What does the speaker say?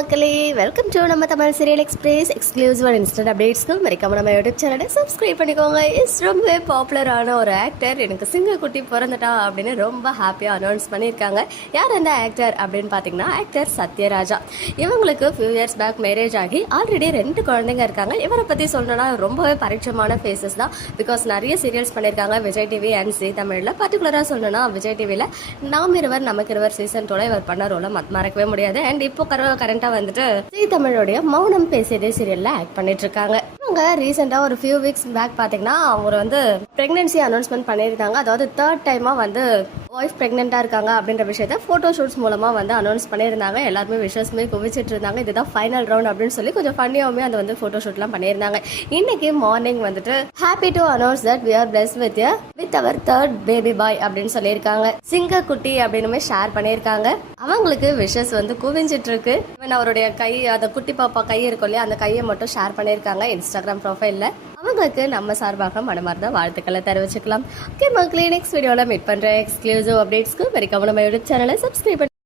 மக்களே welcome to நம்ம Tamil serial express exclusive instant அப்டேட்ஸ்க்கு மறைக்காம நம்ம யூடியூப் சேனலை சப்ஸ்கிரைப் பண்ணிக்கோங்க. இஸ் ரொம்பவே பாப்புலரான ஒரு ஆக்டர் எனக்கு சிங்க குட்டி பிறந்துட்டா அப்படின்னு ரொம்ப ஹாப்பியாக அனௌன்ஸ் பண்ணியிருக்காங்க. யார் அந்த ஆக்டர் அப்படின்னு பார்த்தீங்கன்னா ஆக்டர் சத்யராஜா. இவங்களுக்கு ஃபியூ இயர்ஸ் பேக் மேரேஜ் ஆகி ஆல்ரெடி ரெண்டு குழந்தைங்க இருக்காங்க. இவரை பற்றி சொல்லணும்னா ரொம்பவே பரிச்சயமான ஃபேஸஸ் தான். பிகாஸ் நிறைய சீரியல்ஸ் பண்ணியிருக்காங்க. விஜய் டிவி அண்ட் ஜி தமிழில். பர்டிகுலராக சொல்லணும்னா விஜய் டிவியில் நாம் இருவர் நமக்கு இருவர் சீசன் டூல இவர் பண்ண ரோலை மறக்கவே முடியாது. அண்ட் இப்போ கர கரண்டாக வந்துட்டு ஜி தமிழோடைய மௌனம் பேசியதே சீரியல்ல ஆக்ட் பண்ணிட்டு இருக்காங்க இவங்க ரீசெண்டாக ஒரு ஃபியூ வீக்ஸ் பேக் பார்த்தீங்கன்னா அவங்க வந்து ப்ரெக்னென்சி அனௌன்ஸ்மெண்ட் பண்ணியிருந்தாங்க. அதாவது தேர்ட் டைமாக வந்து ஒய்ஃப் ப்ரெக்னெண்ட்டாக இருக்காங்க அப்படின்ற விஷயத்த ஃபோட்டோ ஷூட்ஸ் மூலமாக வந்து அனௌன்ஸ் பண்ணியிருந்தாங்க. எல்லாருமே விஷஸ்மே குவிச்சிட்டு இருந்தாங்க இதுதான் ஃபைனல் ரவுண்ட் அப்படின்னு சொல்லி கொஞ்சம் ஃபன்னியாகவுமே அந்த வந்து ஃபோட்டோ ஷூட்லாம் பண்ணியிருந்தாங்க. இன்னைக்கு மார்னிங் வந்துட்டு happy to announce that we are blessed with with our third baby boy அப்படின்னு சொல்லியிருக்காங்க. சிங்க குட்டி அப்படின்னு ஷேர் பண்ணியிருக்காங்க. அவங்களுக்கு விஷஸ் வந்து குவிஞ்சிட்டு இருக்கு அவருடைய கை அந்த குட்டி பாப்பா கை இருக்கும் இல்லையா அந்த கையை மட்டும் ஷேர் பண்ணியிருக்காங்க இன்ஸ்டாகிராம் ப்ரொஃபைல்ல அவங்களுக்கு நம்ம சார்பாக மனமார்ந்த வாழ்த்துக்களை தெரிவிச்சுக்கலாம். ஓகே மக்களே நெக்ஸ்ட் வீடியோவில் மீட் பண்ணுற எக்ஸ்க்ளூசிவ் அப்டேட்ஸ்க்கு மறக்காம நம்ம யூடியூப் சேனலை சப்ஸ்கிரைப்